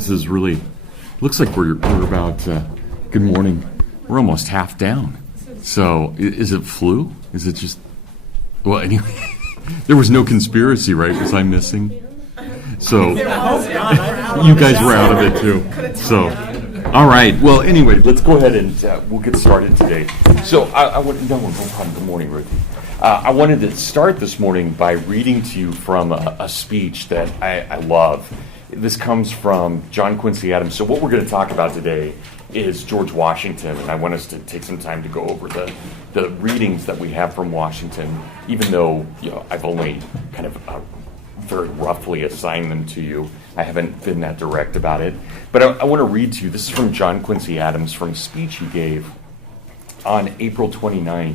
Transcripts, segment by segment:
This is really, looks like we're about, good morning, we're almost half down. So is it flu? Is it just, well, anyway, there was no conspiracy, right? Was I missing? So you guys were out of it too. So, all right. Well, anyway, let's go ahead and we'll get started today. So good morning, Ruthie. I wanted to start this morning by reading to you from a speech that I love. This comes from John Quincy Adams. So what we're going to talk about today is George Washington, and I want us to take some time to go over the readings that we have from Washington, even though I've only kind of very roughly assigned them to you. I haven't been that direct about it. But I want to read to you. This is from John Quincy Adams from a speech he gave on April 29th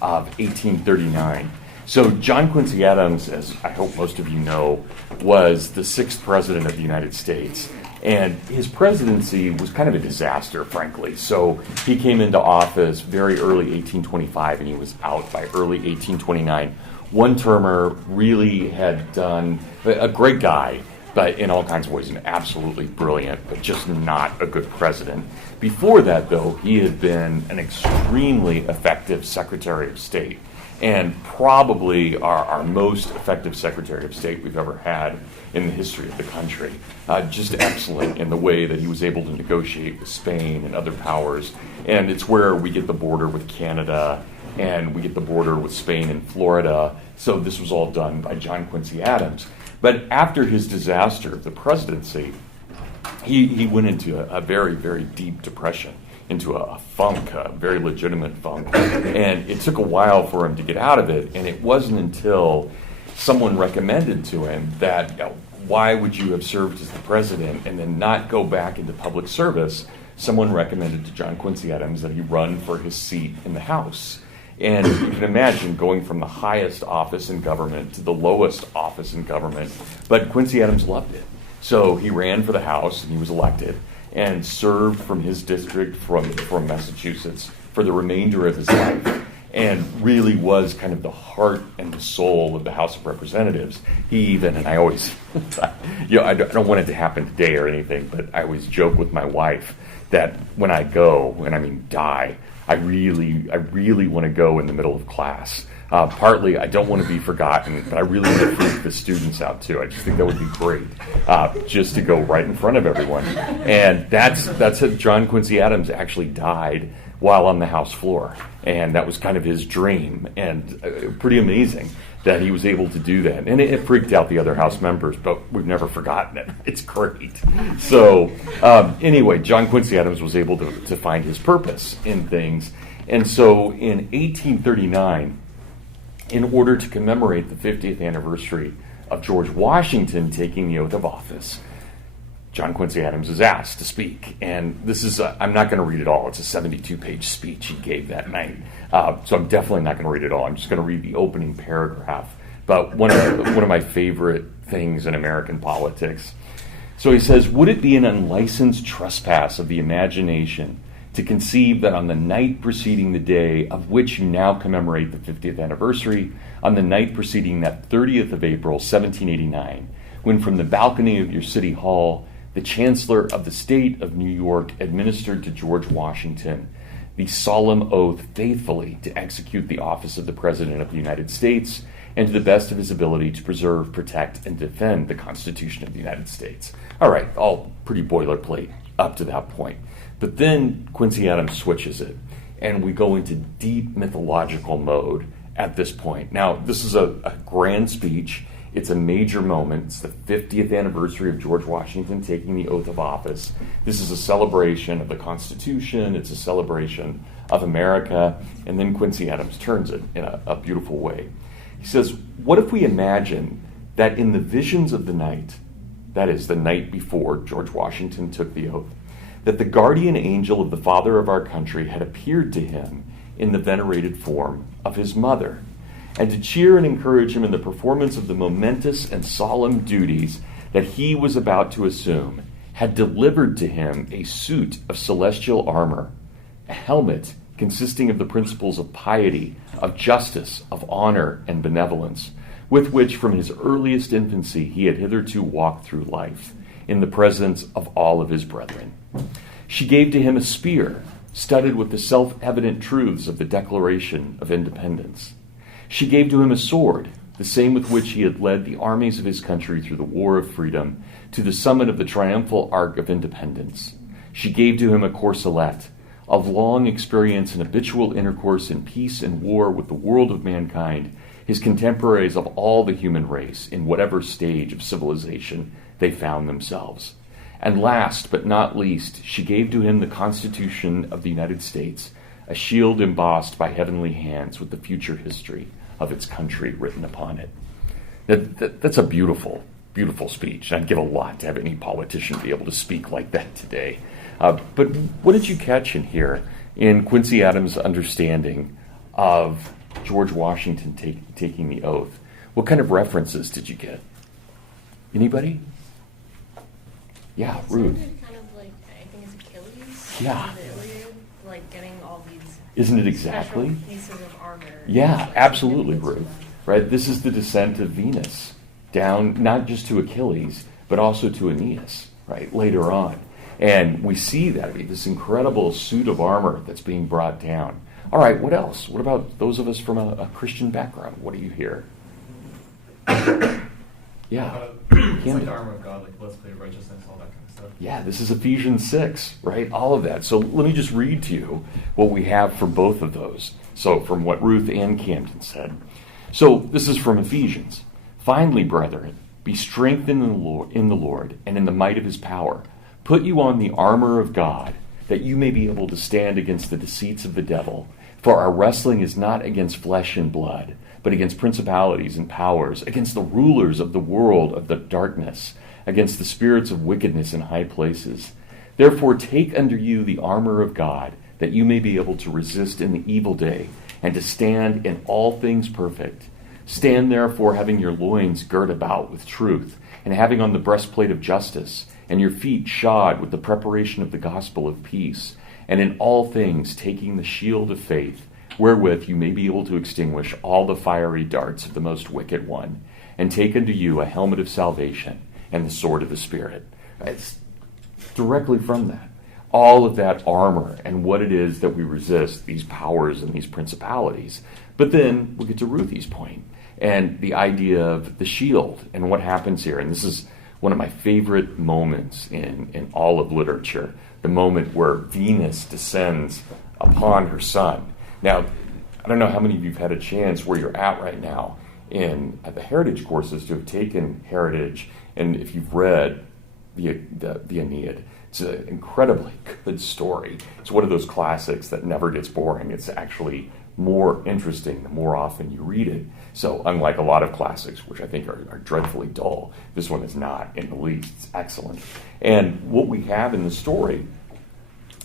of 1839. So John Quincy Adams, as I hope most of you know, was the 6th president of the United States. And his presidency was kind of a disaster, frankly. So he came into office very early 1825, and he was out by early 1829. One-termer, really had done, a great guy, but in all kinds of ways, an absolutely brilliant, but just not a good president. Before that, though, he had been an extremely effective Secretary of State, and probably our most effective Secretary of State we've ever had in the history of the country. Just excellent in the way that he was able to negotiate with Spain and other powers. And it's where we get the border with Canada, and we get the border with Spain and Florida. So this was all done by John Quincy Adams. But after his disaster of the presidency, he went into a very, very deep depression, into a funk, a very legitimate funk. And it took a while for him to get out of it. And it wasn't until someone recommended to him that, why would you have served as the president and then not go back into public service? Someone recommended to John Quincy Adams that he run for his seat in the House. And you can imagine going from the highest office in government to the lowest office in government. But Quincy Adams loved it. So he ran for the House, and he was elected, and served from his district from Massachusetts for the remainder of his life, and really was kind of the heart and the soul of the House of Representatives. He even, and I always, I don't want it to happen today or anything, but I always joke with my wife that when I go, and I mean die, I really want to go in the middle of class. Partly, I don't want to be forgotten, but I really want to freak the students out too. I just think that would be great, just to go right in front of everyone. And that's how John Quincy Adams actually died while on the House floor, and that was kind of his dream. And pretty amazing that he was able to do that. And it freaked out the other House members, but we've never forgotten it. It's great. So anyway, John Quincy Adams was able to find his purpose in things. And so in 1839, in order to commemorate the 50th anniversary of George Washington taking the oath of office, John Quincy Adams is asked to speak. And this is, I'm not going to read it all. It's a 72-page speech he gave that night. So I'm definitely not going to read it all. I'm just going to read the opening paragraph. But one of my favorite things in American politics. So he says, "Would it be an unlicensed trespass of the imagination to conceive that on the night preceding the day of which you now commemorate the 50th anniversary, on the night preceding that 30th of April, 1789, when from the balcony of your city hall, the Chancellor of the State of New York administered to George Washington the solemn oath faithfully to execute the office of the President of the United States and to the best of his ability to preserve, protect, and defend the Constitution of the United States." All right, all pretty boilerplate up to that point. But then Quincy Adams switches it, and we go into deep mythological mode at this point. Now, this is a grand speech. It's a major moment. It's the 50th anniversary of George Washington taking the oath of office. This is a celebration of the Constitution. It's a celebration of America. And then Quincy Adams turns it in a beautiful way. He says, "What if we imagine that in the visions of the night, that is, the night before George Washington took the oath, that the guardian angel of the father of our country had appeared to him in the venerated form of his mother, and to cheer and encourage him in the performance of the momentous and solemn duties that he was about to assume, had delivered to him a suit of celestial armor, a helmet consisting of the principles of piety, of justice, of honor, and benevolence, with which from his earliest infancy he had hitherto walked through life, in the presence of all of his brethren. She gave to him a spear, studded with the self-evident truths of the Declaration of Independence. She gave to him a sword, the same with which he had led the armies of his country through the War of Freedom to the summit of the triumphal arc of independence. She gave to him a corselet, of long experience and habitual intercourse in peace and war with the world of mankind, his contemporaries of all the human race, in whatever stage of civilization they found themselves. And last but not least, she gave to him the Constitution of the United States, a shield embossed by heavenly hands with the future history of its country written upon it. That's a beautiful, beautiful speech. I'd give a lot to have any politician be able to speak like that today. But what did you catch in here in Quincy Adams' understanding of George Washington taking the oath? What kind of references did you get? Anybody? Yeah, Ruth. Kind of like, I think it's Achilles. Yeah. The Iliad, like getting all these. Isn't it exactly? Special pieces of armor. Yeah, absolutely, Ruth. Right? This is the descent of Venus down not just to Achilles, but also to Aeneas, right, later on. And we see that, I mean, this incredible suit of armor that's being brought down. All right, what else? What about those of us from a Christian background? What do you hear? Yeah. It's like the armor of God, like blessed righteousness, all that kind of stuff. Yeah, this is Ephesians 6, right? All of that. So let me just read to you what we have for both of those. So from what Ruth and Camden said. So this is from Ephesians. Finally, brethren, be strengthened in the Lord and in the might of his power. Put you on the armor of God, that you may be able to stand against the deceits of the devil. For our wrestling is not against flesh and blood, but against principalities and powers, against the rulers of the world of the darkness, against the spirits of wickedness in high places. Therefore take unto you the armor of God, that you may be able to resist in the evil day, and to stand in all things perfect. Stand therefore, having your loins girt about with truth, and having on the breastplate of justice, and your feet shod with the preparation of the gospel of peace, and in all things taking the shield of faith, wherewith you may be able to extinguish all the fiery darts of the most wicked one, and take unto you a helmet of salvation and the sword of the Spirit. It's directly from that. All of that armor and what it is that we resist, these powers and these principalities. But then we'll get to Ruthie's point and the idea of the shield and what happens here. And this is one of my favorite moments in all of literature, the moment where Venus descends upon her son. Now, I don't know how many of you have had a chance where you're at right now at the heritage courses to have taken heritage, and if you've read the Aeneid, it's an incredibly good story. It's one of those classics that never gets boring. It's actually more interesting the more often you read it. So unlike a lot of classics, which I think are dreadfully dull, this one is not in the least. It's excellent. And what we have in the story,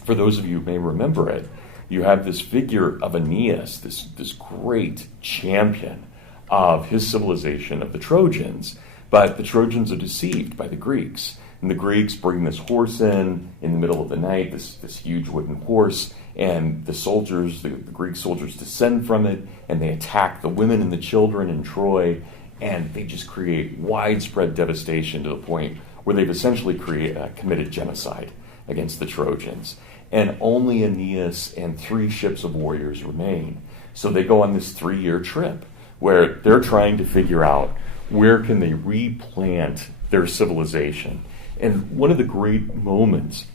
for those of you who may remember it, you have this figure of Aeneas, this great champion of his civilization, of the Trojans, but the Trojans are deceived by the Greeks. And the Greeks bring this horse in the middle of the night, this huge wooden horse, and the soldiers, the Greek soldiers, descend from it, and they attack the women and the children in Troy, and they just create widespread devastation to the point where they've essentially committed genocide against the Trojans. And only Aeneas and 3 ships of warriors remain. So they go on this 3-year trip where they're trying to figure out where can they replant their civilization. And one of the great moments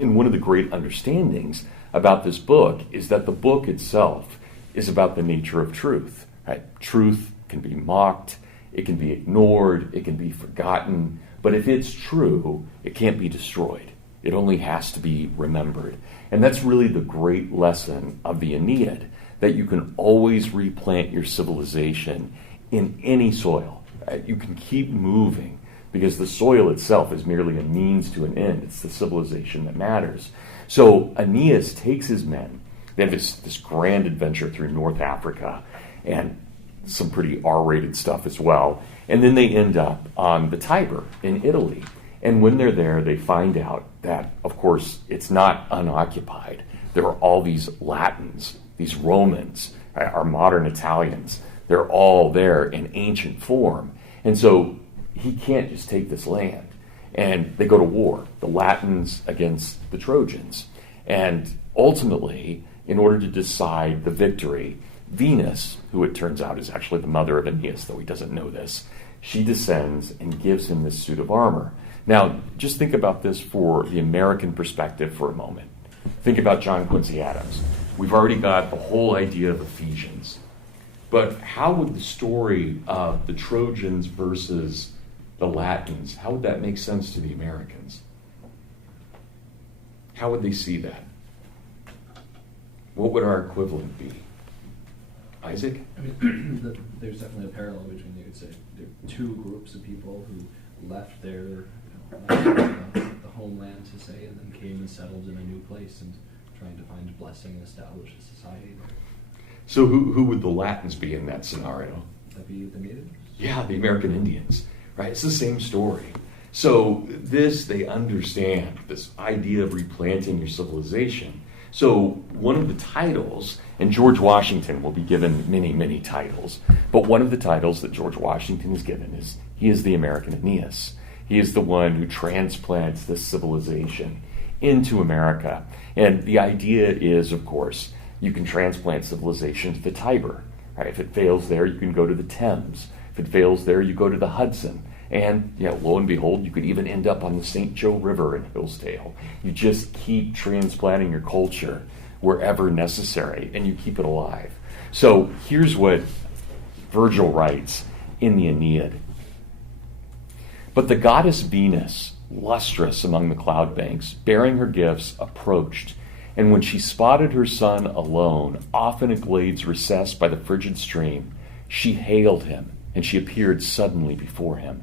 and one of the great understandings about this book is that the book itself is about the nature of truth. Right? Truth can be mocked, it can be ignored, it can be forgotten, but if it's true, it can't be destroyed. It only has to be remembered. And that's really the great lesson of the Aeneid, that you can always replant your civilization in any soil. Right? You can keep moving because the soil itself is merely a means to an end. It's the civilization that matters. So Aeneas takes his men. They have this grand adventure through North Africa and some pretty R-rated stuff as well. And then they end up on the Tiber in Italy. And when they're there, they find out that, of course, it's not unoccupied. There are all these Latins, these Romans, our modern Italians. They're all there in ancient form. And so he can't just take this land. and they go to war, the Latins against the Trojans. And ultimately, in order to decide the victory, Venus, who it turns out is actually the mother of Aeneas, though he doesn't know this, she descends and gives him this suit of armor. Now, just think about this for the American perspective for a moment. Think about John Quincy Adams. We've already got the whole idea of Ephesians. But how would the story of the Trojans versus the Latins, how would that make sense to the Americans? How would they see that? What would our equivalent be? Isaac? I mean, there's definitely a parallel between, you could say, there are two groups of people who left their the homeland, to say, and then came and settled in a new place and trying to find blessing and establish a society there. So who would the Latins be in that scenario? That'd be the natives? Yeah, the American Indians, right? It's the same story. So they understand this idea of replanting your civilization. So one of the titles, and George Washington will be given many, many titles, but one of the titles that George Washington is given is he is the American Aeneas. He is the one who transplants this civilization into America. And the idea is, of course, you can transplant civilization to the Tiber. Right? If it fails there, you can go to the Thames. If it fails there, you go to the Hudson. And lo and behold, you could even end up on the St. Joe River in Hillsdale. You just keep transplanting your culture wherever necessary, and you keep it alive. So here's what Virgil writes in the Aeneid. But the goddess Venus, lustrous among the cloud banks, bearing her gifts, approached, and when she spotted her son alone, off in a glade's recess by the frigid stream, she hailed him, and she appeared suddenly before him.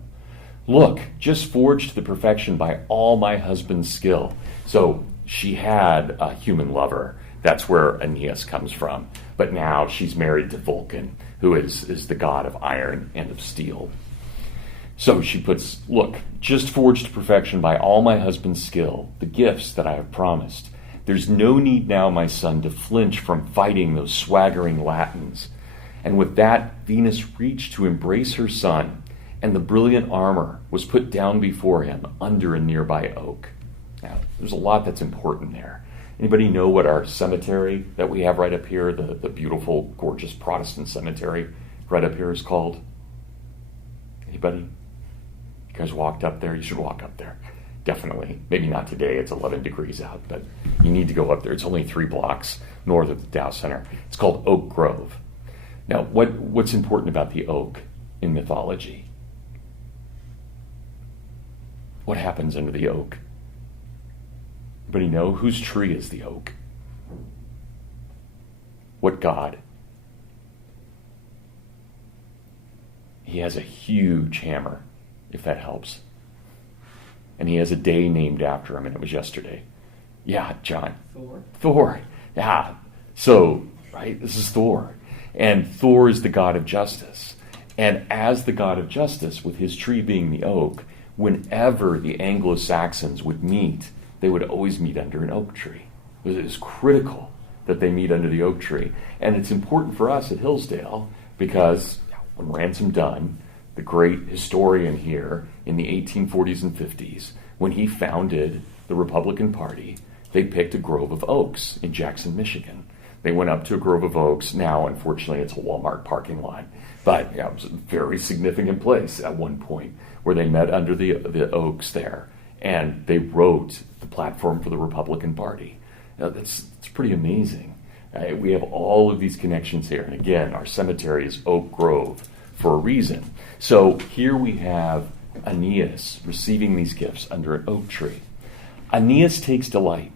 Look, just forged to the perfection by all my husband's skill. So she had a human lover. That's where Aeneas comes from. But now she's married to Vulcan, who is the god of iron and of steel. So she puts, look, just forged to perfection by all my husband's skill, the gifts that I have promised. There's no need now, my son, to flinch from fighting those swaggering Latins. And with that, Venus reached to embrace her son, and the brilliant armor was put down before him under a nearby oak. Now, there's a lot that's important there. Anybody know what our cemetery that we have right up here, the beautiful, gorgeous Protestant cemetery right up here is called? Anybody? You guys walked up there? You should walk up there. Definitely. Maybe not today. It's 11 degrees out, but you need to go up there. It's only 3 blocks north of the Dow Center. It's called Oak Grove. Now, what's important about the oak in mythology? What happens under the oak? Anybody know? Whose tree is the oak? What god? He has a huge hammer, if that helps. And he has a day named after him, and it was yesterday. Yeah, John. Thor. Yeah. So, right, this is Thor. And Thor is the god of justice. And as the god of justice, with his tree being the oak, whenever the Anglo-Saxons would meet, they would always meet under an oak tree. It was critical that they meet under the oak tree. And it's important for us at Hillsdale because when Ransom Dunn, the great historian here in the 1840s and 50s, when he founded the Republican Party, they picked a grove of oaks in Jackson, Michigan. They went up to a grove of oaks. Now, unfortunately, it's a Walmart parking lot. But it was a very significant place at one point where they met under the oaks there. And they wrote the platform for the Republican Party. Now, it's pretty amazing. We have all of these connections here. And again, our cemetery is Oak Grove for a reason. So here we have Aeneas receiving these gifts under an oak tree. Aeneas takes delight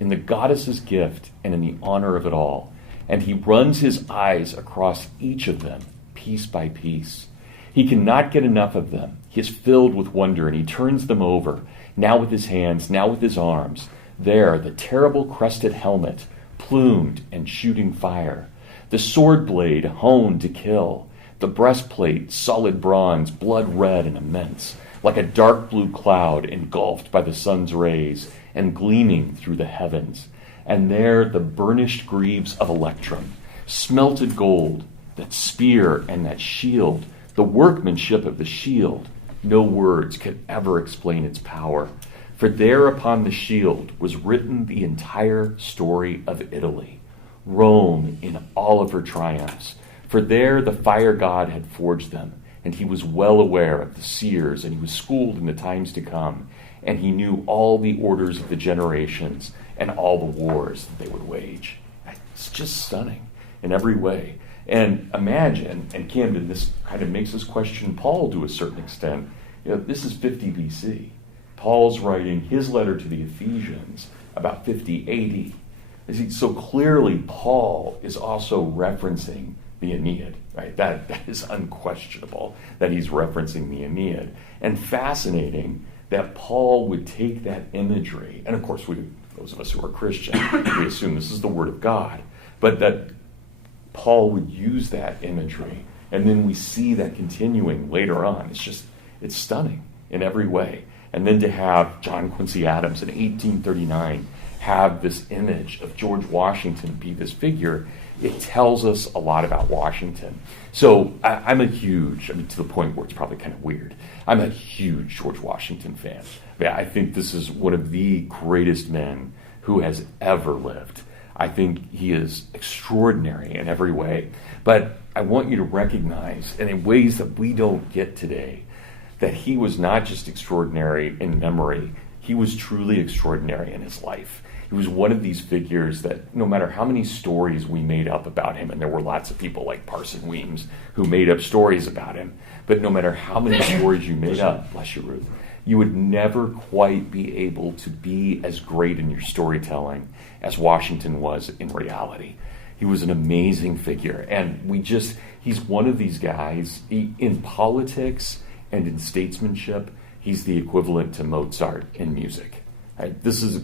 in the goddess's gift and in the honor of it all, and he runs his eyes across each of them, piece by piece. He cannot get enough of them. He is filled with wonder, and he turns them over, now with his hands, now with his arms. There, the terrible crested helmet, plumed and shooting fire, the sword blade honed to kill, the breastplate, solid bronze, blood red and immense, like a dark blue cloud engulfed by the sun's rays and gleaming through the heavens. And there the burnished greaves of electrum, smelted gold, that spear and that shield, the workmanship of the shield, No words could ever explain its power. For there upon the shield was written the entire story of Italy, Rome in all of her triumphs. For there the fire god had forged them, and he was well aware of the seers, and he was schooled in the times to come, and he knew all the orders of the generations and all the wars that they would wage. It's just stunning in every way. And imagine, and Camden, this kind of makes us question Paul to a certain extent. This is 50 BC. Paul's writing his letter to the Ephesians about 50 AD. So clearly Paul is also referencing the Aeneid, right? That is unquestionable that he's referencing the Aeneid. And fascinating that Paul would take that imagery, and of course those of us who are Christian, we assume this is the Word of God, but that Paul would use that imagery, and then we see that continuing later on. It's stunning in every way. And then to have John Quincy Adams in 1839 have this image of George Washington be this figure, it tells us a lot about Washington. So I'm a huge, to the point where it's probably kind of weird, I'm a huge George Washington fan. I think this is one of the greatest men who has ever lived. I think he is extraordinary in every way. But I want you to recognize, and in ways that we don't get today, that he was not just extraordinary in memory, he was truly extraordinary in his life. He was one of these figures that no matter how many stories we made up about him, and there were lots of people like Parson Weems who made up stories about him, but no matter how many stories you made up, bless you, Ruth, you would never quite be able to be as great in your storytelling as Washington was in reality. He was an amazing figure, and he's one of these guys, in politics and in statesmanship, he's the equivalent to Mozart in music. Right?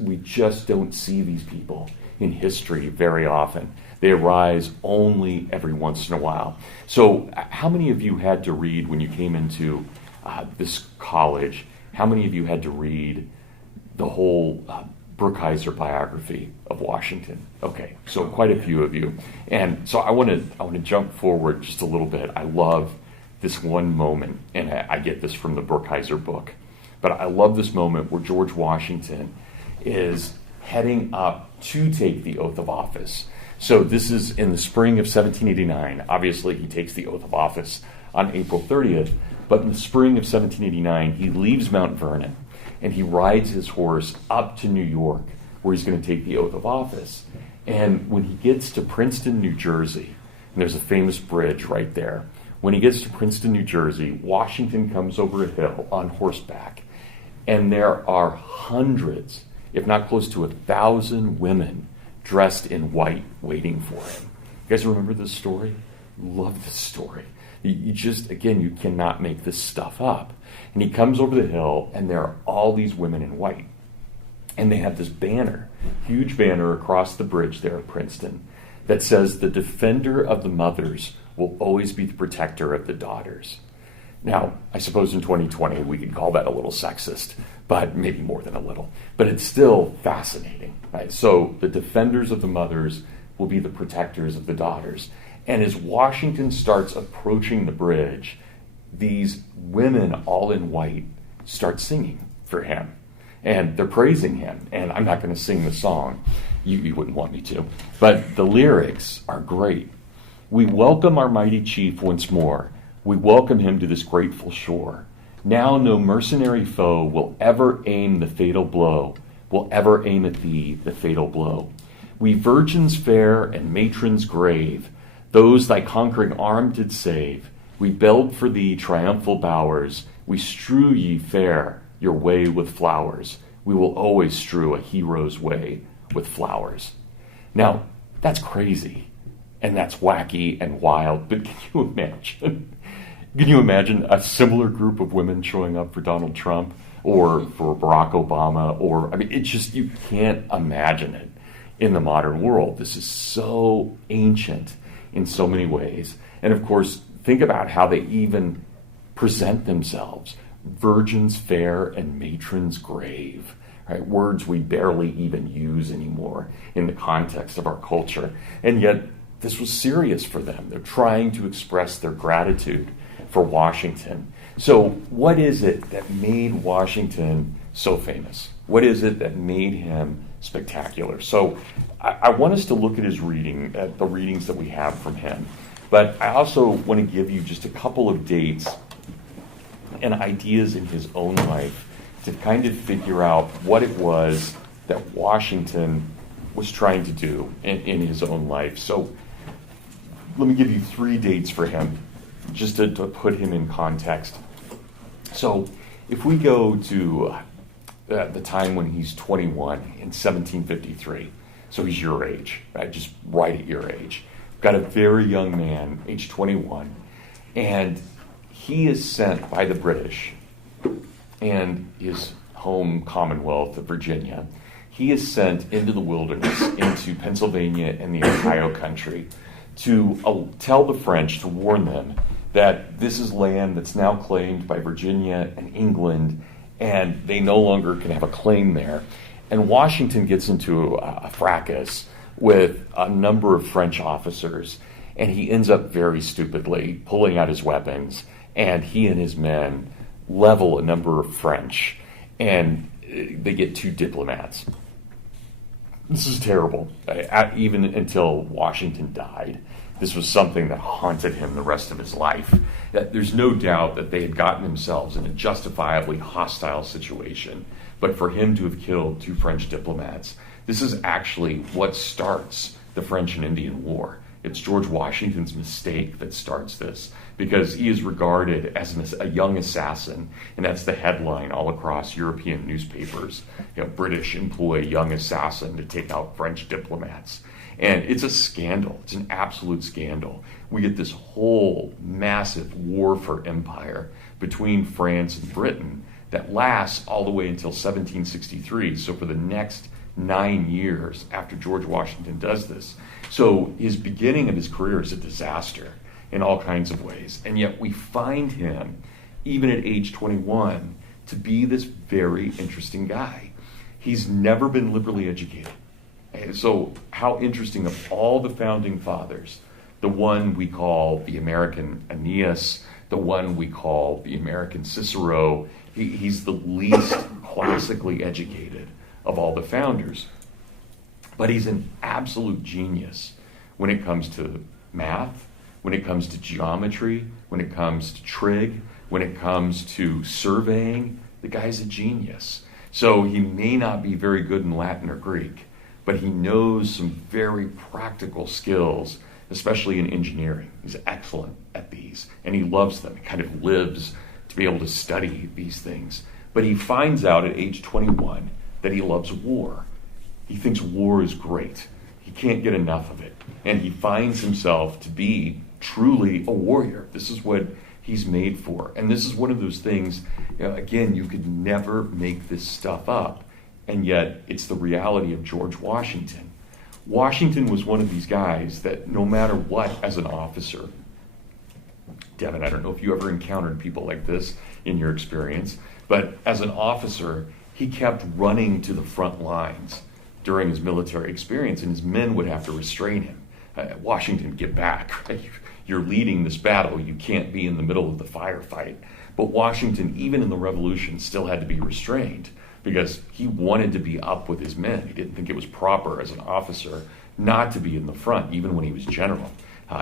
We just don't see these people in history very often. They arise only every once in a while. So how many of you had to read, when you came into this college, how many of you had to read the whole Brookhiser biography of Washington? Okay, so quite a few of you. And so I want to jump forward just a little bit. I love this one moment, and I get this from the Brookhiser book, but I love this moment where George Washington is heading up to take the oath of office. So this is in the spring of 1789. Obviously, he takes the oath of office on April 30th, but in the spring of 1789, he leaves Mount Vernon, and he rides his horse up to New York, where he's going to take the oath of office. And when he gets to Princeton, New Jersey, and there's a famous bridge right there, when he gets to Princeton, New Jersey, Washington comes over a hill on horseback, and there are hundreds, if not close to 1,000 women dressed in white waiting for him. You guys remember this story? Love this story. You cannot make this stuff up. And he comes over the hill, and there are all these women in white. And they have this banner, huge banner across the bridge there at Princeton, that says, "The defender of the mothers will always be the protector of the daughters." Now, I suppose in 2020 we could call that a little sexist, but maybe more than a little. But it's still fascinating, right? So the defenders of the mothers will be the protectors of the daughters. And as Washington starts approaching the bridge, these women all in white start singing for him. And they're praising him. And I'm not going to sing the song. You wouldn't want me to. But the lyrics are great. "We welcome our mighty chief once more. We welcome him to this grateful shore. Now no mercenary foe will ever aim the fatal blow, will ever aim at thee the fatal blow. We virgins fair and matrons grave, those thy conquering arm did save. We build for thee triumphal bowers. We strew ye fair your way with flowers. We will always strew a hero's way with flowers." Now, that's crazy, and that's wacky and wild, but can you imagine? Can you imagine a similar group of women showing up for Donald Trump or for Barack Obama? You can't imagine it in the modern world. This is so ancient in so many ways. And of course, think about how they even present themselves. Virgins fair and matrons grave. Right? Words we barely even use anymore in the context of our culture. And yet, this was serious for them. They're trying to express their gratitude for Washington. So what is it that made Washington so famous? What is it that made him spectacular? So I want us to look at his reading, at the readings that we have from him. But I also want to give you just a couple of dates and ideas in his own life to kind of figure out what it was that Washington was trying to do in his own life. So let me give you 3 dates for him, just to put him in context. So if we go to the time when he's 21 in 1753, so he's your age, right? Just right at your age. Got a very young man, age 21, and he is sent by the British and his home Commonwealth of Virginia. He is sent into the wilderness, into Pennsylvania and the Ohio country, to tell the French, to warn them that this is land that's now claimed by Virginia and England, and they no longer can have a claim there. And Washington gets into a fracas with a number of French officers, and he ends up very stupidly pulling out his weapons, and he and his men level a number of French, and they get 2 diplomats. This is terrible. Even until Washington died, this was something that haunted him the rest of his life. There's no doubt that they had gotten themselves in a justifiably hostile situation, but for him to have killed 2 French diplomats, this is actually what starts the French and Indian War. It's George Washington's mistake that starts this, because he is regarded as a young assassin, and that's the headline all across European newspapers. British employ young assassin to take out French diplomats. And it's a scandal. It's an absolute scandal. We get this whole massive war for empire between France and Britain that lasts all the way until 1763. So for the next 9 years after George Washington does this. So his beginning of his career is a disaster in all kinds of ways. And yet we find him, even at age 21, to be this very interesting guy. He's never been liberally educated. And so how interesting, of all the founding fathers, the one we call the American Aeneas, the one we call the American Cicero, he's the least classically educated of all the founders. But he's an absolute genius when it comes to math, when it comes to geometry, when it comes to trig, when it comes to surveying. The guy's a genius. So he may not be very good in Latin or Greek, but he knows some very practical skills, especially in engineering. He's excellent at these, and he loves them. He kind of lives to be able to study these things. But he finds out at age 21 that he loves war. He thinks war is great. He can't get enough of it. And he finds himself to be truly a warrior. This is what he's made for. And this is one of those things, again, you could never make this stuff up. And yet it's the reality of George Washington. Washington was one of these guys that no matter what, as an officer, Devin, I don't know if you ever encountered people like this in your experience, but as an officer, he kept running to the front lines during his military experience, and his men would have to restrain him. Washington, get back. You're leading this battle. You can't be in the middle of the firefight. But Washington, even in the Revolution, still had to be restrained because he wanted to be up with his men. He didn't think it was proper as an officer not to be in the front, even when he was general.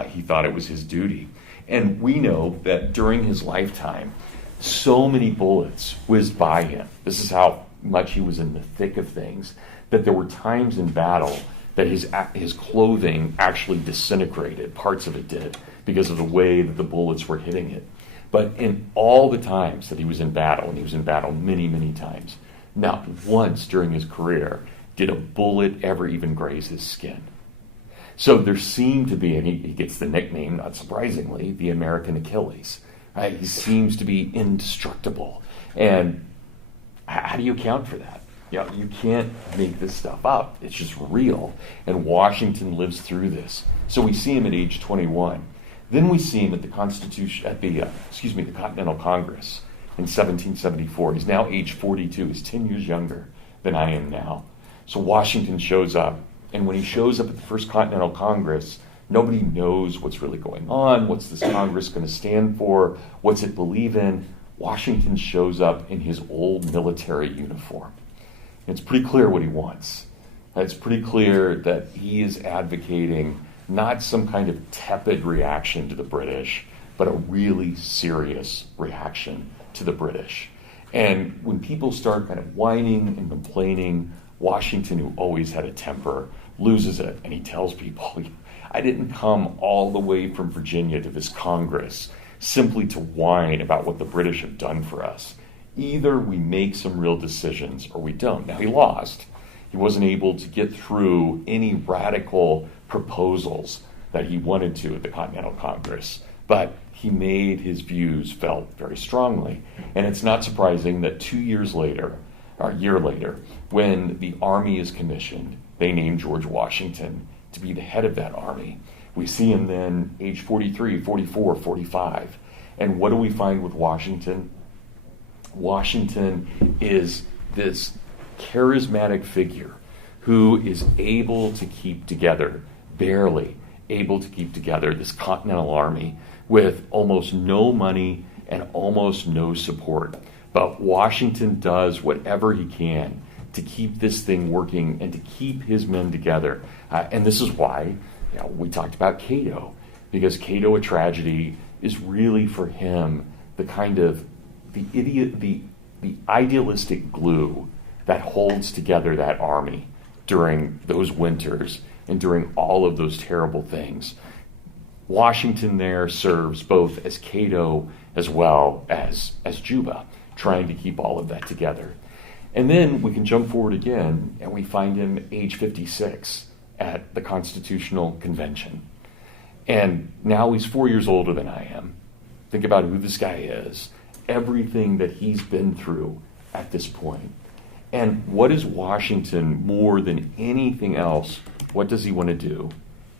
He thought it was his duty. And we know that during his lifetime, so many bullets whizzed by him. This is how much he was in the thick of things, that there were times in battle that his clothing actually disintegrated. Parts of it did, because of the way that the bullets were hitting it. But in all the times that he was in battle, and he was in battle many, many times, not once during his career did a bullet ever even graze his skin. So there seemed to be, and he gets the nickname, not surprisingly, the American Achilles. Right? He seems to be indestructible. And how do you account for that? You can't make this stuff up. It's just real. And Washington lives through this. So we see him at age 21. Then we see him at the Continental Congress in 1774. He's now age 42. He's 10 years younger than I am now. So Washington shows up. And when he shows up at the first Continental Congress, nobody knows what's really going on. What's this Congress going to stand for? What's it believe in? Washington shows up in his old military uniform. It's pretty clear what he wants. It's pretty clear that he is advocating not some kind of tepid reaction to the British, but a really serious reaction to the British. And when people start kind of whining and complaining, Washington, who always had a temper, loses it, and he tells people, I didn't come all the way from Virginia to this Congress simply to whine about what the British have done for us. Either we make some real decisions or we don't. Now, he lost. He wasn't able to get through any radical proposals that he wanted to at the Continental Congress, but he made his views felt very strongly. And it's not surprising that 2 years later, or a year later, when the Army is commissioned, they name George Washington to be the head of that army. We see him then age 43, 44, 45. And what do we find with Washington? Washington is this charismatic figure who is able to keep together, barely able to keep together, this Continental Army with almost no money and almost no support. But Washington does whatever he can to keep this thing working and to keep his men together. And this is why we talked about Cato, because Cato, a tragedy, is really for him the kind of the idealistic glue that holds together that army during those winters and during all of those terrible things. Washington there serves both as Cato as well as Juba, trying to keep all of that together. And then we can jump forward again, and we find him age 56 at the Constitutional Convention. And now he's 4 years older than I am. Think about who this guy is, everything that he's been through at this point. And what is Washington more than anything else? What does he want to do?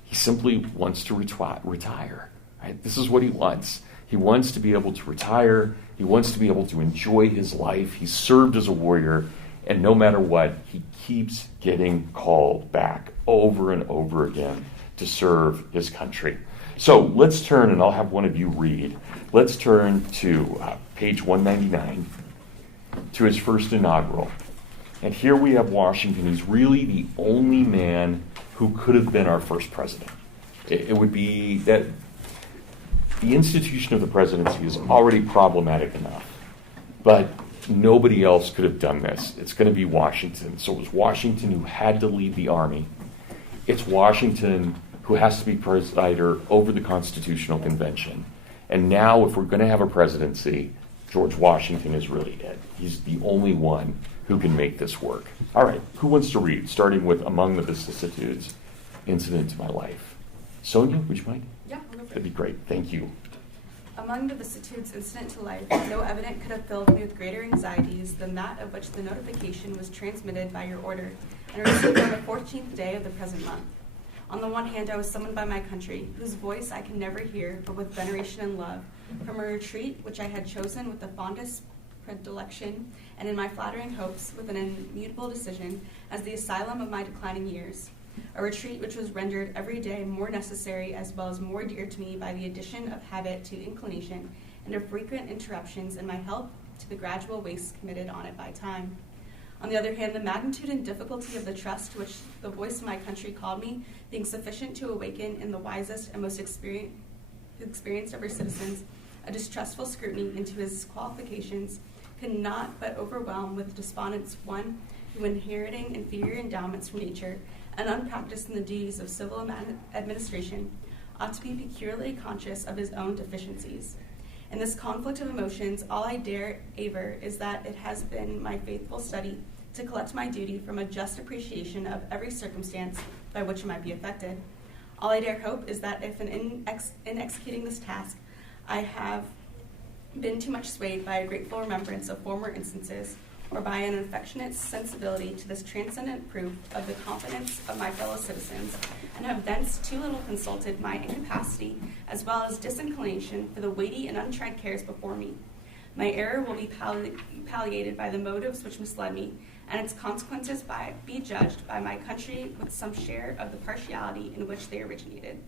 He simply wants to retire. Right? This is what he wants. He wants to be able to retire. He wants to be able to enjoy his life. He's served as a warrior, and no matter what, he keeps getting called back over and over again to serve his country. So let's turn, and I'll have one of you read. Let's turn to page 199, to his first inaugural. And here we have Washington. He's really the only man who could have been our first president. It would be that the institution of the presidency is already problematic enough, but nobody else could have done this. It's going to be Washington. So it was Washington who had to lead the army. It's Washington who has to be presider over the Constitutional Convention. And now, if we're going to have a presidency, George Washington is really it. He's the only one who can make this work. All right, who wants to read, starting with Among the Vicissitudes, Incident to My Life? Sonia, would you mind? Yeah, I'll go for That'd be it. great. Thank you. Among the vicissitudes incident to life, no evident could have filled me with greater anxieties than that of which the notification was transmitted by your order and received on the 14th day of the present month. On the one hand, I was summoned by my country, whose voice I can never hear but with veneration and love, from a retreat which I had chosen with the fondest predilection, and in my flattering hopes, with an immutable decision, as the asylum of my declining years. A retreat which was rendered every day more necessary as well as more dear to me by the addition of habit to inclination and of frequent interruptions in my health to the gradual waste committed on it by time. On the other hand, the magnitude and difficulty of the trust to which the voice of my country called me, being sufficient to awaken in the wisest and most experienced of her citizens a distrustful scrutiny into his qualifications, could not but overwhelm with despondence one who, inheriting inferior endowments from nature and unpracticed in the duties of civil administration, ought to be peculiarly conscious of his own deficiencies. In this conflict of emotions, all I dare aver is that it has been my faithful study to collect my duty from a just appreciation of every circumstance by which it might be affected. All I dare hope is that if in executing this task I have been too much swayed by a grateful remembrance of former instances, or by an affectionate sensibility to this transcendent proof of the confidence of my fellow citizens, and have thence too little consulted my incapacity as well as disinclination for the weighty and untried cares before me, my error will be palliated by the motives which misled me, and its consequences be judged by my country with some share of the partiality in which they originated.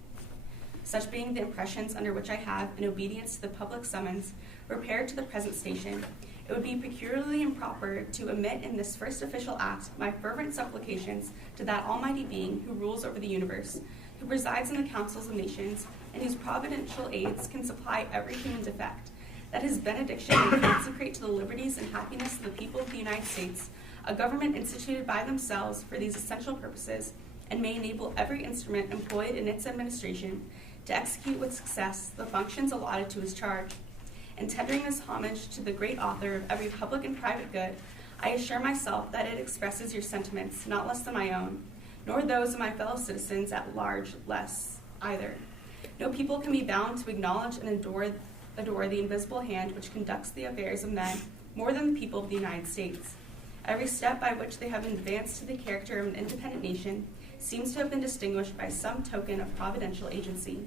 such being the impressions under which I have, in obedience to the public summons, repaired to the present station, it would be peculiarly improper to omit in this first official act my fervent supplications to that Almighty Being who rules over the universe, who presides in the councils of nations, and whose providential aids can supply every human defect, that his benediction may consecrate to the liberties and happiness of the people of the United States a government instituted by themselves for these essential purposes, and may enable every instrument employed in its administration to execute with success the functions allotted to his charge. In tendering this homage to the great author of every public and private good, I assure myself that it expresses your sentiments not less than my own, nor those of my fellow citizens at large less either. No people can be bound to acknowledge and adore the invisible hand which conducts the affairs of men more than the people of the United States. Every step by which they have advanced to the character of an independent nation seems to have been distinguished by some token of providential agency.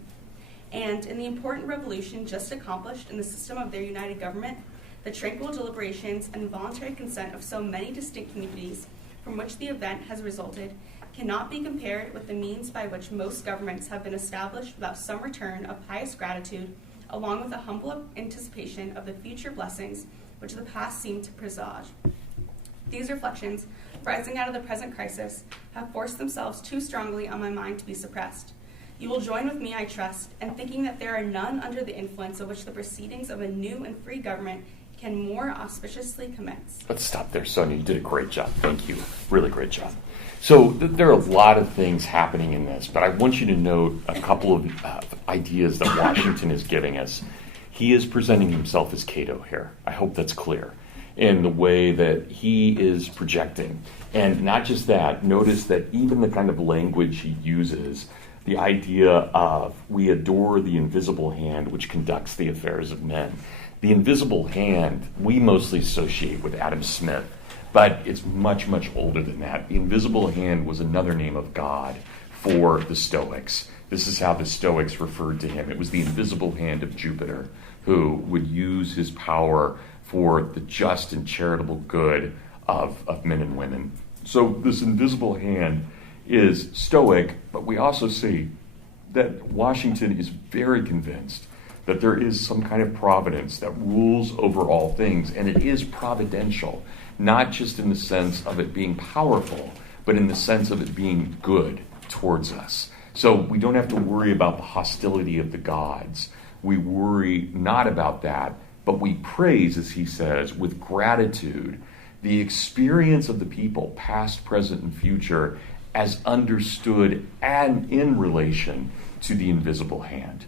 And in the important revolution just accomplished in the system of their united government, the tranquil deliberations and voluntary consent of so many distinct communities from which the event has resulted cannot be compared with the means by which most governments have been established without some return of pious gratitude, along with a humble anticipation of the future blessings which the past seemed to presage. These reflections, rising out of the present crisis, have forced themselves too strongly on my mind to be suppressed. You will join with me, I trust, in thinking that there are none under the influence of which the proceedings of a new and free government can more auspiciously commence. Let's stop there, Sonia. You did a great job. Thank you. Really great job. So there are a lot of things happening in this, but I want you to note a couple of ideas that Washington is giving us. He is presenting himself as Cato here. I hope that's clear in the way that he is projecting. And not just that, notice that even the kind of language he uses, the idea of we adore the invisible hand which conducts the affairs of men. The invisible hand we mostly associate with Adam Smith, but it's much, much older than that. The invisible hand was another name of God for the Stoics. This is how the Stoics referred to him. It was the invisible hand of Jupiter, who would use his power for the just and charitable good of men and women. So this invisible hand is Stoic, but we also see that Washington is very convinced that there is some kind of providence that rules over all things, and it is providential, not just in the sense of it being powerful, but in the sense of it being good towards us. So we don't have to worry about the hostility of the gods. We worry not about that, but we praise, as he says, with gratitude, the experience of the people, past, present, and future, as understood and in relation to the invisible hand.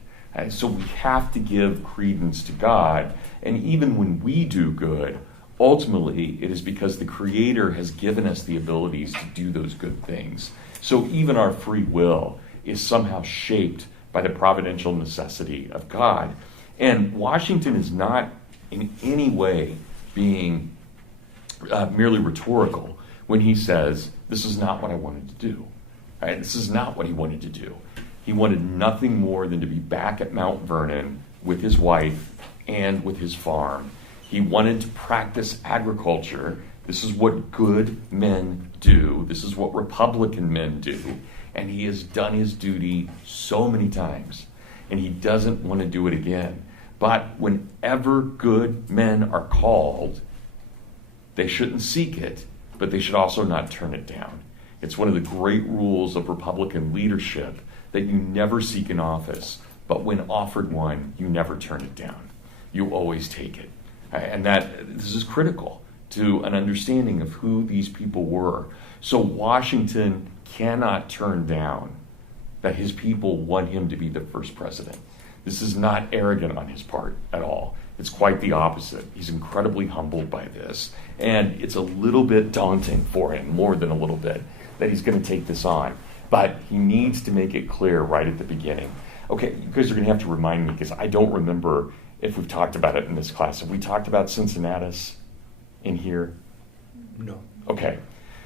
So we have to give credence to God, and even when we do good, ultimately it is because the Creator has given us the abilities to do those good things. So even our free will is somehow shaped by the providential necessity of God. And Washington is not in any way being merely rhetorical when he says, this is not what I wanted to do. Right? This is not what he wanted to do. He wanted nothing more than to be back at Mount Vernon with his wife and with his farm. He wanted to practice agriculture. This is what good men do. This is what Republican men do. And he has done his duty so many times, and he doesn't want to do it again. But whenever good men are called, they shouldn't seek it, but they should also not turn it down. It's one of the great rules of Republican leadership that you never seek an office, but when offered one, you never turn it down. You always take it. And this is critical to an understanding of who these people were. So Washington cannot turn down that his people want him to be the first president. This is not arrogant on his part at all. It's quite the opposite. He's incredibly humbled by this. And it's a little bit daunting for him, more than a little bit, that he's going to take this on. But he needs to make it clear right at the beginning. Okay, you guys are going to have to remind me, because I don't remember if we've talked about it in this class. Have we talked about Cincinnatus in here? No. Okay.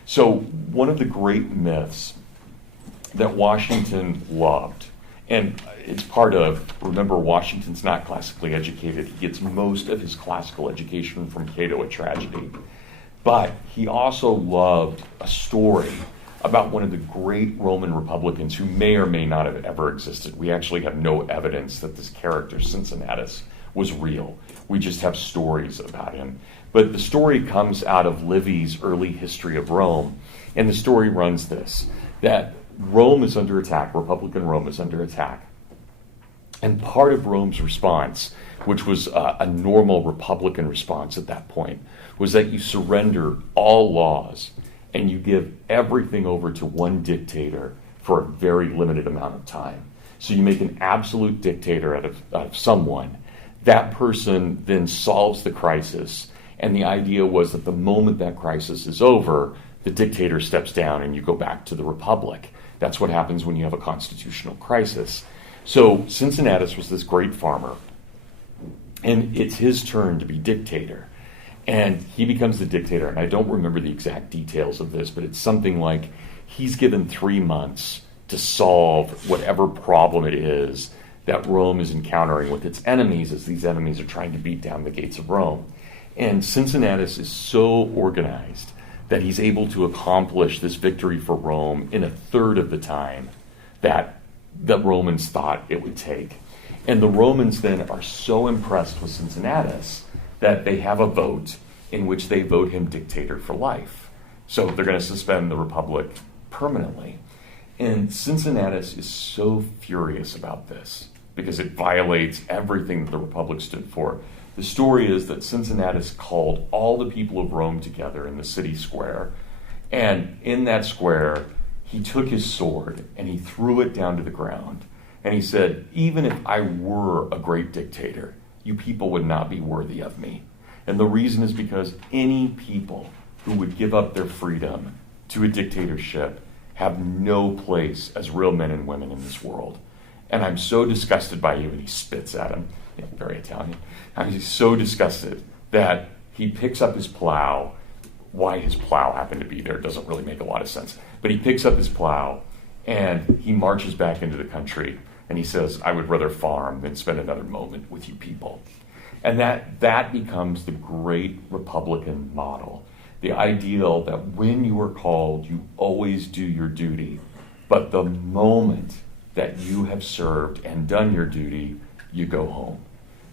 So one of the great myths that Washington loved, and it's part of, remember, Washington's not classically educated. He gets most of his classical education from Cato, a tragedy. But he also loved a story about one of the great Roman Republicans who may or may not have ever existed. We actually have no evidence that this character, Cincinnatus, was real. We just have stories about him. But the story comes out of Livy's early history of Rome, and the story runs this, that Rome is under attack, Republican Rome is under attack. And part of Rome's response, which was a normal Republican response at that point, was that you surrender all laws and you give everything over to one dictator for a very limited amount of time. So you make an absolute dictator out of someone. That person then solves the crisis, and the idea was that the moment that crisis is over, the dictator steps down and you go back to the republic. That's what happens when you have a constitutional crisis. So Cincinnatus was this great farmer, and it's his turn to be dictator. And he becomes the dictator, and I don't remember the exact details of this, but it's something like he's given 3 months to solve whatever problem it is that Rome is encountering with its enemies as these enemies are trying to beat down the gates of Rome. And Cincinnatus is so organized that he's able to accomplish this victory for Rome in a third of the time that the Romans thought it would take. And the Romans then are so impressed with Cincinnatus that they have a vote in which they vote him dictator for life. So they're going to suspend the republic permanently. And Cincinnatus is so furious about this because it violates everything that the republic stood for. The story is that Cincinnatus called all the people of Rome together in the city square, and in that square, he took his sword and he threw it down to the ground. And he said, even if I were a great dictator, you people would not be worthy of me. And the reason is because any people who would give up their freedom to a dictatorship have no place as real men and women in this world. And I'm so disgusted by you, and he spits at him. Yeah, very Italian. He's so disgusted that he picks up his plow. Why his plow happened to be there doesn't really make a lot of sense. But he picks up his plow and he marches back into the country, and he says, I would rather farm than spend another moment with you people. And that becomes the great Republican model. The ideal that when you are called, you always do your duty. But the moment that you have served and done your duty, you go home.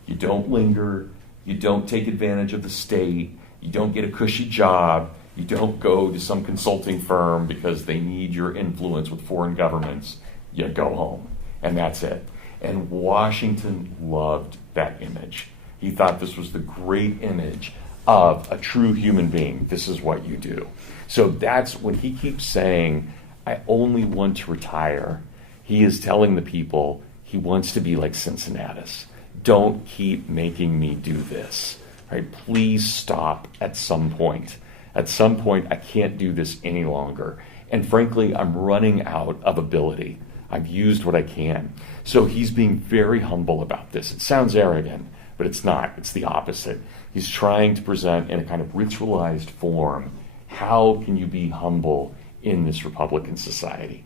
You don't linger. You don't take advantage of the state. You don't get a cushy job. You don't go to some consulting firm because they need your influence with foreign governments. You go home. And that's it. And Washington loved that image. He thought this was the great image of a true human being. This is what you do. So that's when he keeps saying, I only want to retire. He is telling the people he wants to be like Cincinnatus. Don't keep making me do this. Right? Please stop at some point. At some point, I can't do this any longer. And frankly, I'm running out of ability. I've used what I can. So he's being very humble about this. It sounds arrogant, but it's not. It's the opposite. He's trying to present in a kind of ritualized form, how can you be humble in this Republican society?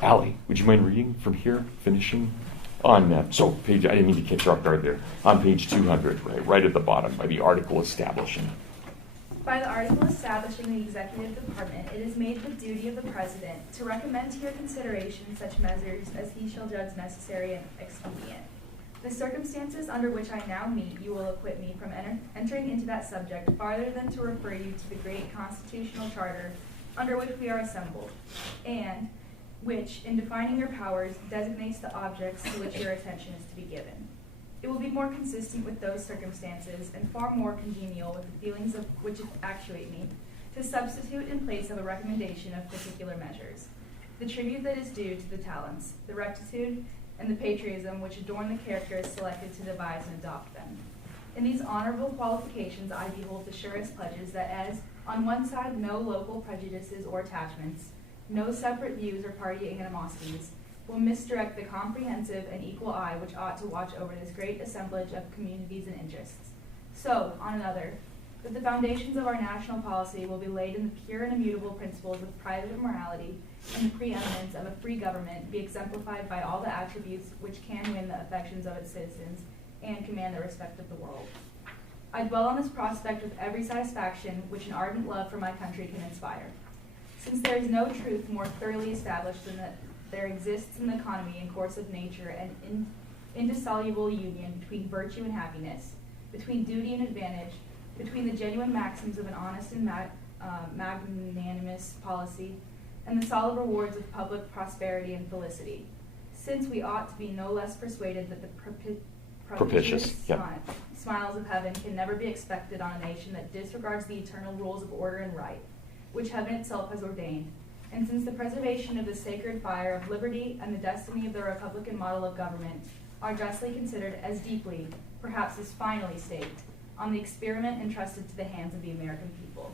Allie, would you mind reading from here, finishing? On page, I didn't mean to catch you off guard there. On page 200, right at the bottom, by the article establishing. By the article establishing the executive department, it is made the duty of the president to recommend to your consideration such measures as he shall judge necessary and expedient. The circumstances under which I now meet you will acquit me from entering into that subject farther than to refer you to the great constitutional charter under which we are assembled, and which, in defining your powers, designates the objects to which your attention is to be given. It will be more consistent with those circumstances and far more congenial with the feelings of which actuate me to substitute in place of a recommendation of particular measures the tribute that is due to the talents, the rectitude, and the patriotism which adorn the characters selected to devise and adopt them. In these honorable qualifications I behold the surest pledges that as, on one side, no local prejudices or attachments, no separate views or party animosities, will misdirect the comprehensive and equal eye which ought to watch over this great assemblage of communities and interests. So, on another, that the foundations of our national policy will be laid in the pure and immutable principles of private morality, and the preeminence of a free government be exemplified by all the attributes which can win the affections of its citizens and command the respect of the world. I dwell on this prospect with every satisfaction which an ardent love for my country can inspire. since there is no truth more thoroughly established than that there exists in the economy and course of nature an indissoluble union between virtue and happiness, between duty and advantage, between the genuine maxims of an honest and magnanimous policy, and the solid rewards of public prosperity and felicity. Since we ought to be no less persuaded that the propitious smiles of heaven can never be expected on a nation that disregards the eternal rules of order and right, which heaven itself has ordained. And since the preservation of the sacred fire of liberty and the destiny of the republican model of government are justly considered as deeply, perhaps as finally staked, on the experiment entrusted to the hands of the American people.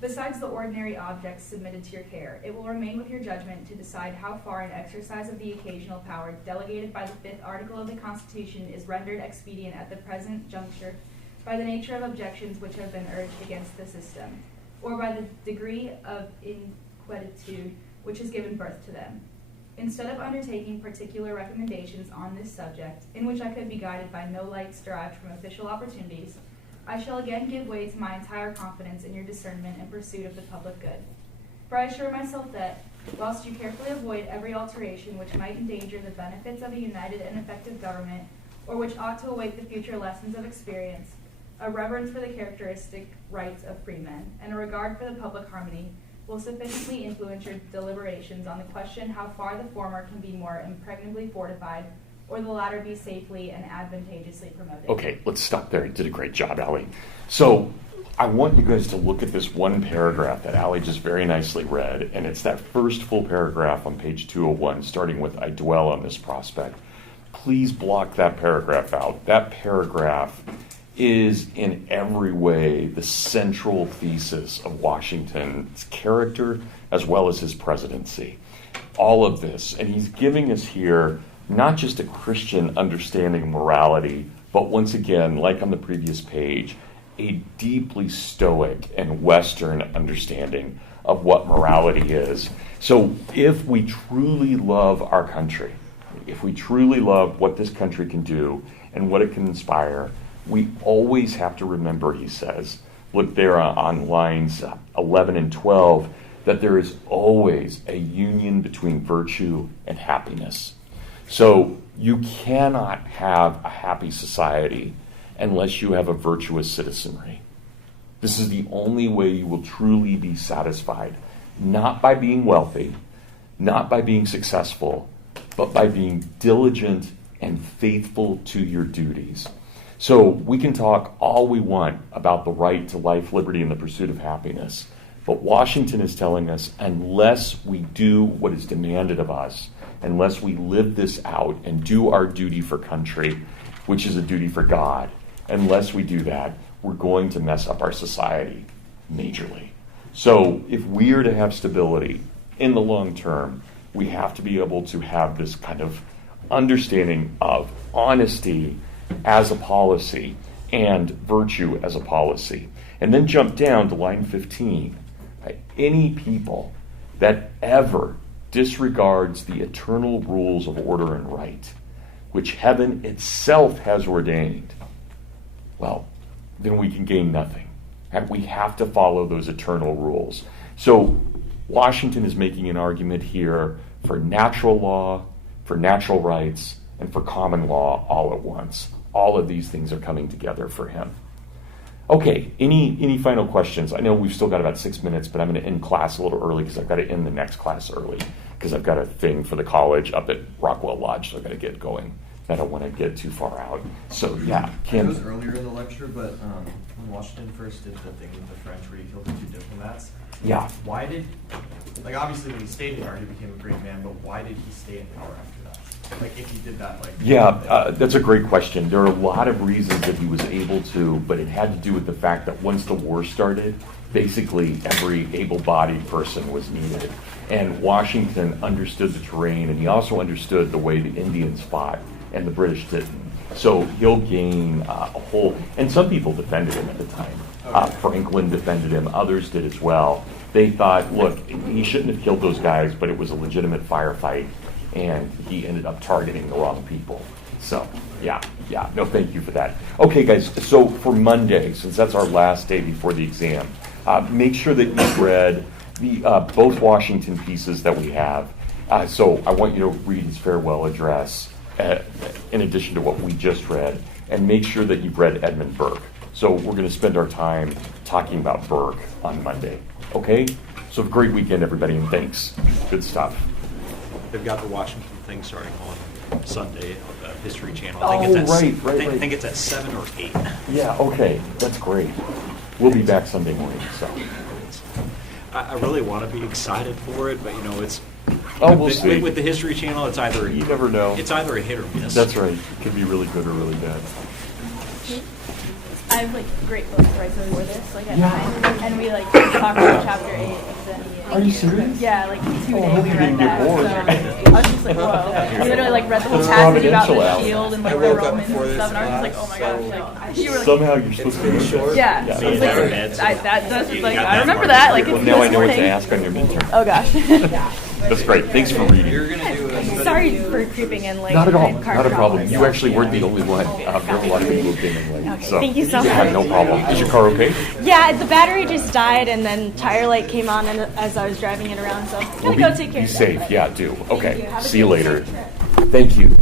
Besides the ordinary objects submitted to your care, it will remain with your judgment to decide how far an exercise of the occasional power delegated by the 5th article of the Constitution is rendered expedient at the present juncture by the nature of objections which have been urged against the system, or by the degree of inquietude which has given birth to them. Instead of undertaking particular recommendations on this subject, in which I could be guided by no lights derived from official opportunities, I shall again give way to my entire confidence in your discernment and pursuit of the public good. For I assure myself that, whilst you carefully avoid every alteration which might endanger the benefits of a united and effective government, or which ought to await the future lessons of experience, a reverence for the characteristic rights of freemen, and a regard for the public harmony, will sufficiently influence your deliberations on the question how far the former can be more impregnably fortified, or the latter be safely and advantageously promoted. Okay, let's stop there. You did a great job, Allie. So I want you guys to look at this one paragraph that Allie just very nicely read, and it's that first full paragraph on page 201, starting with, I dwell on this prospect. Please block that paragraph out. That paragraph is in every way the central thesis of Washington's character as well as his presidency. All of this, and he's giving us here not just a Christian understanding of morality, but once again, like on the previous page, a deeply stoic and Western understanding of what morality is. So if we truly love our country, if we truly love what this country can do and what it can inspire, we always have to remember, he says, look there on lines 11 and 12, that there is always a union between virtue and happiness. So you cannot have a happy society unless you have a virtuous citizenry. This is the only way you will truly be satisfied, not by being wealthy, not by being successful, but by being diligent and faithful to your duties. So we can talk all we want about the right to life, liberty, and the pursuit of happiness, but Washington is telling us unless we do what is demanded of us, unless we live this out and do our duty for country, which is a duty for God, unless we do that, we're going to mess up our society majorly. So if we are to have stability in the long term, we have to be able to have this kind of understanding of honesty as a policy and virtue as a policy. And then jump down to line 15. Any people that ever disregards the eternal rules of order and right, which heaven itself has ordained, well, then we can gain nothing. And we have to follow those eternal rules. So Washington is making an argument here for natural law, for natural rights, and for common law all at once. All of these things are coming together for him. Okay, any final questions? I know we've still got about 6 minutes, but I'm going to end class a little early because I've got to end the next class early because I've got a thing for the college up at Rockwell Lodge, so I've got to get going. I don't want to get too far out. So, yeah. It was earlier in the lecture, but when Washington first did the thing with the French where he killed the 2 diplomats, yeah. Why did, like obviously when he stayed in power, he became a great man, but why did he stay in power after that? Like if he did that, like... Yeah, that's a great question. There are a lot of reasons that he was able to, but it had to do with the fact that once the war started, basically every able-bodied person was needed. And Washington understood the terrain, and he also understood the way the Indians fought, and the British didn't. So he'll gain a whole... And some people defended him at the time. Franklin defended him. Others did as well. They thought, look, he shouldn't have killed those guys, but it was a legitimate firefight, and he ended up targeting the wrong people. So, yeah, no, thank you for that. Okay, guys, so for Monday, since that's our last day before the exam, make sure that you've read the both Washington pieces that we have. So I want you to read his farewell address in addition to what we just read, and make sure that you've read Edmund Burke. So we're going to spend our time talking about Burke on Monday. Okay? So have a great weekend, everybody, and thanks. Good stuff. They've got the Washington thing starting on Sunday on the History Channel. Oh, right. I think it's at 7 or 8. Yeah, okay. That's great. We'll be back Sunday morning, so. I really want to be excited for it, but it's. Oh, we'll see. With the History Channel, it's either You never know. It's either a hit or miss. That's right. It could be really good or really bad. I have great books right before this, at Yeah. 9, and we talked about chapter 8 of the. Are you serious? Yeah, 2 Oh, I days hope we you read didn't get that. bored. So I was just whoa. We literally read the whole That's passage about providential, the Al. shield and I the woke up Romans before and this stuff, and I was class, oh my gosh, you were Somehow you're supposed to pretty know short. yeah. Yeah. So You got it's meds. that's You just got I that remember part. that Well, it's now I this know what to morning. ask on your midterm. Oh gosh. That's great. Thanks for reading. You're gonna do a study. Sorry for creeping in late. Not at all. I had car Not a problem. problems. You actually weren't the only one. There are a lot of people who came in late. Okay, So. thank you so Yeah, much. no problem. Is your car okay? Yeah, the battery just died, and then tire light came on as I was driving it around. So I'm Well, gonna go take care be of that. safe. Yeah, do. Okay. you. Have a See you good later. Thank you.